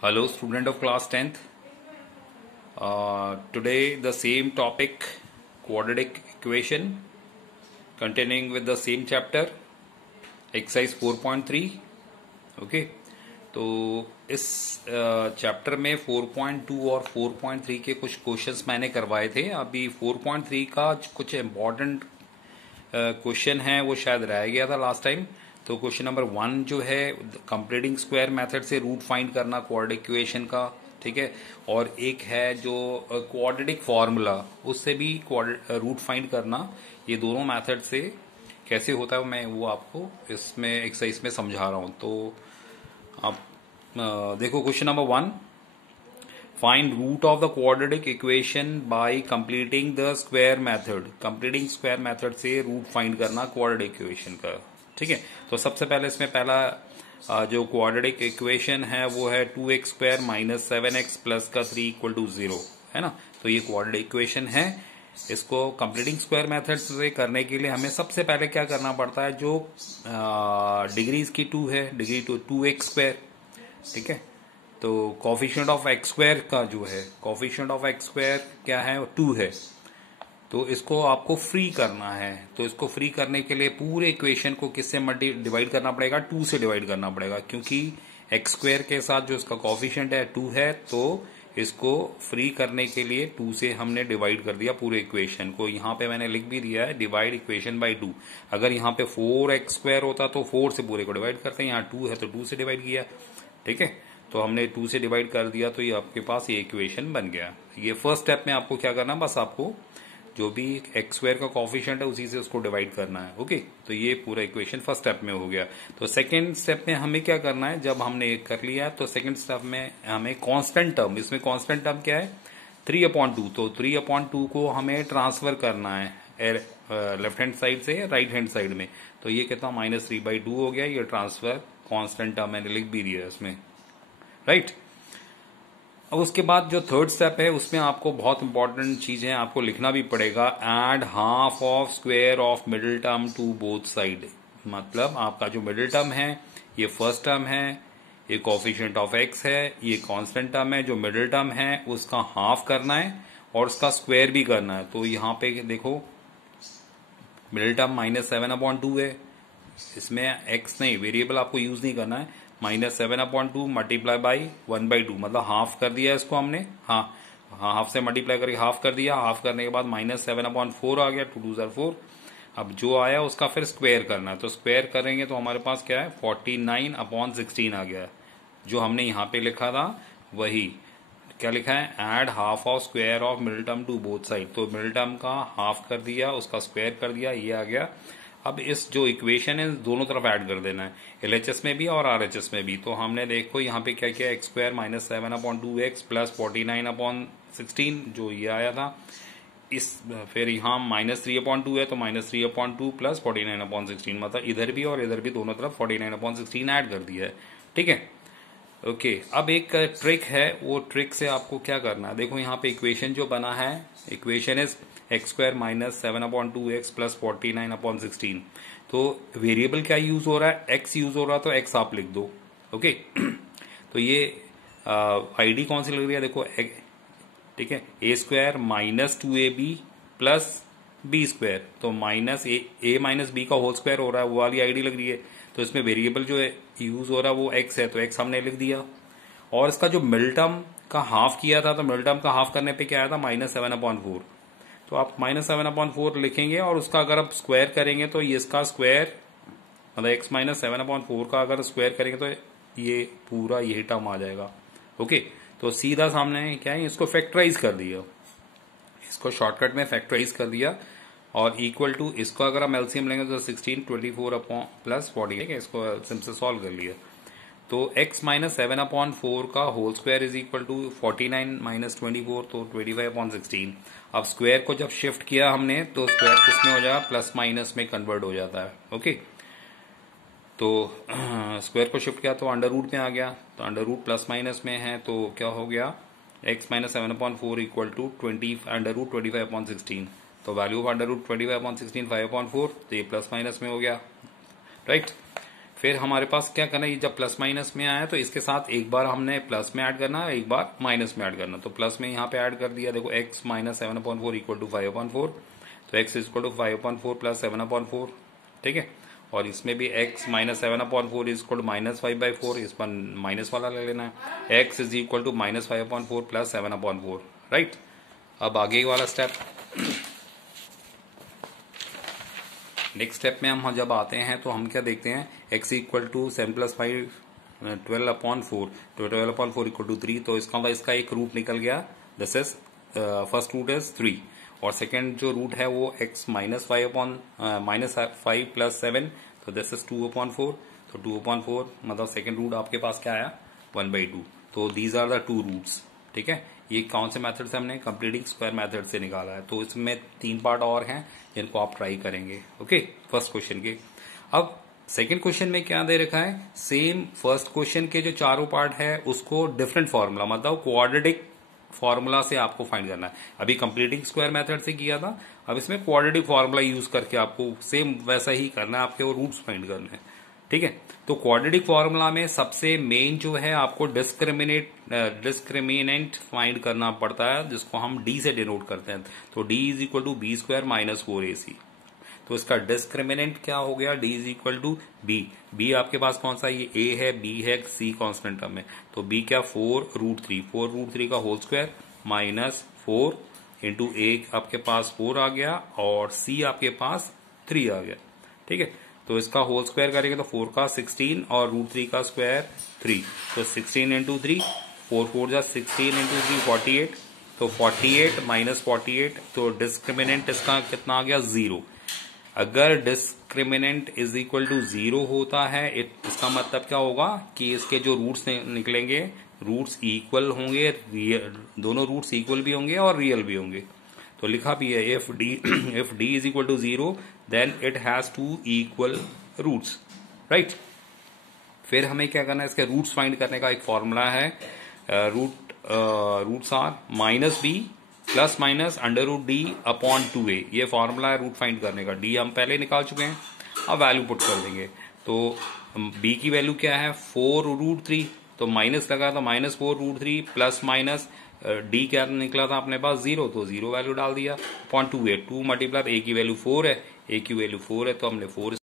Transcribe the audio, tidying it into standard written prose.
Hello, student of class 10th. Today the same topic, quadratic equation, continuing with the same chapter, exercise 4.3. Okay तो इस chapter में 4.2 और 4.3 के कुछ questions मैंने करवाए थे. अभी 4.3 का कुछ इम्पोर्टेंट क्वेश्चन है वो शायद रह गया था लास्ट टाइम. तो क्वेश्चन नंबर 1 जो है कंप्लीटिंग स्क्वायर मेथड से रूट फाइंड करना क्वाड्रेटिक इक्वेशन का, ठीक है. और एक है जो क्वाड्रेटिक फार्मूला, उससे भी रूट फाइंड करना. ये दोनों मेथड से कैसे होता है मैं वो आपको इसमें एक्सरसाइज में समझा रहा हूं. तो आप देखो question number 1, find root of the quadratic equation by completing the square method. Completing square method से रूट फाइंड करना क्वाड्रेटिक इक्वेशन का, ठीक है. तो सबसे पहले इसमें पहला जो क्वाड्रेटिक इक्वेशन है वो है 2x square minus 7x plus का 3 इक्वल टू 0, है ना. तो ये क्वाड्रेटिक इक्वेशन है. इसको कंप्लीटिंग स्क्वायर मेथड से करने के लिए हमें सबसे पहले क्या करना पड़ता है, जो डिग्री इसकी 2 है, डिग्री 2x स्क्वायर, ठीक है. तो कोफिशिएंट ऑफ x स्क्वायर का जो है, कोफिशिएंट ऑफ x स्क्वायर क्या है, 2 है. तो इसको आपको फ्री करना है. तो इसको फ्री करने के लिए पूरे इक्वेशन को किससे डिवाइड करना पड़ेगा, 2 से डिवाइड करना पड़ेगा, क्योंकि x स्क्वायर के साथ जो इसका कोफिशिएंट है 2 है. तो इसको फ्री करने के लिए 2 से हमने डिवाइड कर दिया पूरे इक्वेशन को. यहाँ पे मैंने लिख भी दिया है डिवाइड इक्वेशन बाय 2. अगर यहाँ पे 4x स्क्वायर होता तो 4 से पूरे को डिवाइड करते हैं. यहाँ 2 है तो 2 से डिवाइड किया, ठीक है. तो हमने 2 से डिवाइड कर दिया तो ये आपके पास ये इक्वेशन बन गया. ये फर्स्ट स्टेप में आपको क्या करना, बस आपको जो भी एक्स स्क्वायर का कोफिशिएंट है उसी से उसको डिवाइड करना है. ओके, तो ये पूरा इक्वेशन फर्स्ट स्टेप में हो गया. तो सेकंड स्टेप में हमें क्या करना है, जब हमने कर लिया तो सेकंड स्टेप में हमें कांस्टेंट टर्म, इसमें कांस्टेंट टर्म क्या है, 3/2. तो 3/2 को हमें ट्रांसफर करना है लेफ्ट हैंड साइड से राइट हैंड साइड में. तो ये कितना -3/2 हो गया. ये ट्रांसफर कांस्टेंट टर्म मैंने लिख भी दिया इसमें, राइट. अब उसके बाद जो थर्ड स्टेप है उसमें आपको बहुत इंपॉर्टेंट चीज है, आपको लिखना भी पड़ेगा. Add half of square of middle term to both side. मतलब आपका जो मिडिल टर्म है ये फर्स्ट टर्म है, ये कोफिशिएंट ऑफ x है, ये कांस्टेंट टर्म है. जो मिडिल टर्म है उसका हाफ करना है और उसका स्क्वायर भी करना है. तो यहाँ पे देखो मिडिल टर्म -7/2 है. इसमें x नहीं, वेरिएबल आपको यूज नहीं करना है. -7/2 मल्टीप्लाई बाई 1/2, मतलब हाफ कर दिया इसको हमने. हाँ, हाफ से मल्टीप्लाई करके हाफ कर दिया. हाफ करने के बाद -7/4 आ गया, 2 2 ज़ार 4. अब जो आया उसका फिर स्क्वायर करना है. तो स्क्वायर करेंगे तो हमारे पास क्या है, 49/16 आ गया. जो हमने यहाँ पे लिखा था वही क्या लिखा है, add half of square of middle term to both side. तो मिडिल टर्म का हाफ कर दिया, उसका स्क्वायर कर दिया, ये आ गया. अब इस जो इक्वेशन है दोनों तरफ ऐड कर देना है, एलएचएस में भी और आरएचएस में भी. तो हमने देखो यहाँ पे क्या किया, x स्क्वायर -7/2x प्लस 49/16 जो ये आया था. इस फिर यहाँ -3/2 है तो -3/2 प्लस 49/16, मतलब इधर भी और इधर भी दोनों तरफ 49/16 ऐड कर दिया है, ठीक है. ओके, अब एक ट्रिक है, वो ट्रिक से आपको क्या करना है. देखो यहाँ पे इक्वेशन जो बना है, equation is x square -7/2x plus 49/16. तो वेरिएबल क्या यूज हो रहा है, x यूज हो रहा है, तो x आप लिख दो. ओके तो ये आईडी कौन सी लग रही है, देखो, ठीक है, a square -2ab plus b square. तो a माइनस b का होल स्क्वायर हो रहा है, वो वाली आईडी लग रही है. तो इसमें वेरिएबल जो है यूज हो रहा है वो x है, तो x हमने लिख दिया. और इसका जो मिडिल टर्म का हाफ किया था, तो मिडिल टर्म का हाफ करने पे क्या आया था, -7/4. तो आप -7/4 लिखेंगे और उसका अगर आप स्क्वायर करेंगे तो ये इसका स्क्वायर, मतलब x -7/4 का अगर स्क्वायर करेंगे तो ये पूरा यही टर्म आ जाएगा. ओके, तो सीधा सामने क्या है, इसको फैक्टराइज कर दिया, इसको शॉर्टकट में फैक्टराइज कर दिया. और इक्वल टू इसको अगर हम एलसीएम लेंगे तो 16 24 प्लस 40, इसको एलसीएम से सॉल्व कर लिया. तो x -7/4 का whole square is equal to 49 - 24, तो 25/16. अब स्क्वायर को जब शिफ्ट किया हमने तो स्क्वायर किसमें हो जाएगा, प्लस माइनस में कन्वर्ट हो जाता है. ओके, तो स्क्वायर को शिफ्ट किया तो अंडर रूट में आ गया. तो अंडर रूट प्लस माइनस में है तो क्या हो गया, x -7/4 equal to under root 25/16. तो वैल्यू ऑफ अंडर रूट 25/16 5/4, तो ये प्लस माइनस में हो गया, राइट. फिर हमारे पास क्या करना है, ये जब प्लस माइनस में आया तो इसके साथ एक बार हमने प्लस में ऐड करना है, एक बार माइनस में ऐड करना। तो प्लस में यहाँ पे ऐड कर दिया, देखो x माइनस 7/4 इक्वल टू 5/4, तो x इक्वल टू 5/4 प्लस 7/4, ठीक है। और इसमें भी x minus 7/4 is equal to minus 5/4, इस पर माइनस वाला ले लेना है, x is equal to minus 5/4 plus 7/4, right. अब आगे वाला स्टेप, नेक्स्ट स्टेप में हम जब आते हैं तो हम क्या देखते हैं, x इक्वल टू 7 प्लस 5 12/4, तो 12/4 इक्वल टू 3, तो इसका एक रूट निकल गया, this is first root is 3, और सेकेंड जो रूट है वो x माइनस 5 प्लस 7, तो दिस इज 2/4, तो 2/4 मतलब सेकेंड रूट आपके पास क्या आया 1/2, तो these are the two roots, ठीक है। ये कौन से मेथड से हमने, कंप्लीटिंग स्क्वायर मेथड से निकाला है। तो इसमें 3 पार्ट और हैं जिनको आप ट्राई करेंगे, ओके, फर्स्ट क्वेश्चन के। अब सेकंड क्वेश्चन में क्या दे रखा है, सेम फर्स्ट क्वेश्चन के जो चारों पार्ट है उसको डिफरेंट फॉर्मूला, मतलब क्वाड्रेटिक फॉर्मूला से आपको फाइंड करना है। अभी कंप्लीटिंग स्क्वायर मेथड से किया था, अब इसमें क्वाड्रेटिक फॉर्मूला यूज करके आपको सेम वैसा ही करना है, आपके वो रूट्स फाइंड करने हैं, ठीक है। तो क्वाड्रेटिक फॉर्मूला में सबसे मेन जो है आपको डिस्क्रिमिनेंट फाइंड करना पड़ता है, जिसको हम डी से डिनोट करते हैं। तो D is equal to B square minus 4ac, तो इसका डिस्क्रिमिनेंट क्या हो गया, D is equal to B. B आपके पास कौन सा, ये ए है, बी है, सी कॉन्स्टेंट टर्म है, तो बी क्या 4√3 का होल स्क्वायर माइनस 4 इंटू ए आपके पास 4 आ गया, और सी आपके पास 3 आ गया, ठीक है। तो इसका होल स्क्वायर करेंगे तो 4 का 16 और √3 का स्क्वायर 3, तो 16 इंटू 3, 4 जा 16 इंटू 3 48, तो 48 माइनस 48, तो डिस्क्रिमिनेंट इसका कितना आ गया 0। अगर डिस्क्रिमिनेंट इज इक्वल टू 0 होता है, इसका मतलब क्या होगा कि इसके जो रूट्स निकलेंगे, रूट्स इक्वल होंगे, दोनों रूट्स इक्वल भी होंगे और रियल भी होंगे। तो लिखा भी है if D is equal to 0 then it has two equal roots, right. फिर हमें क्या करना है, इसके रूट्स फाइंड करने का एक फॉर्मूला है, roots are minus B plus minus √d/2a, ये फॉर्मूला है रूट फाइंड करने का। डी हम पहले निकाल चुके हैं, अब वैल्यू पुट कर देंगे। तो बी की वैल्यू क्या है 4√3, तो माइनस लगा तो माइनस 4√3 प्लस माइनस डी क्या निकला था अपने पास 0, तो 0 वैल्यू डाल दिया, 2a, 2 मल्टीप्लाई ए की वैल्यू 4 है, ए की वैल्यू 4 है, तो हमने 4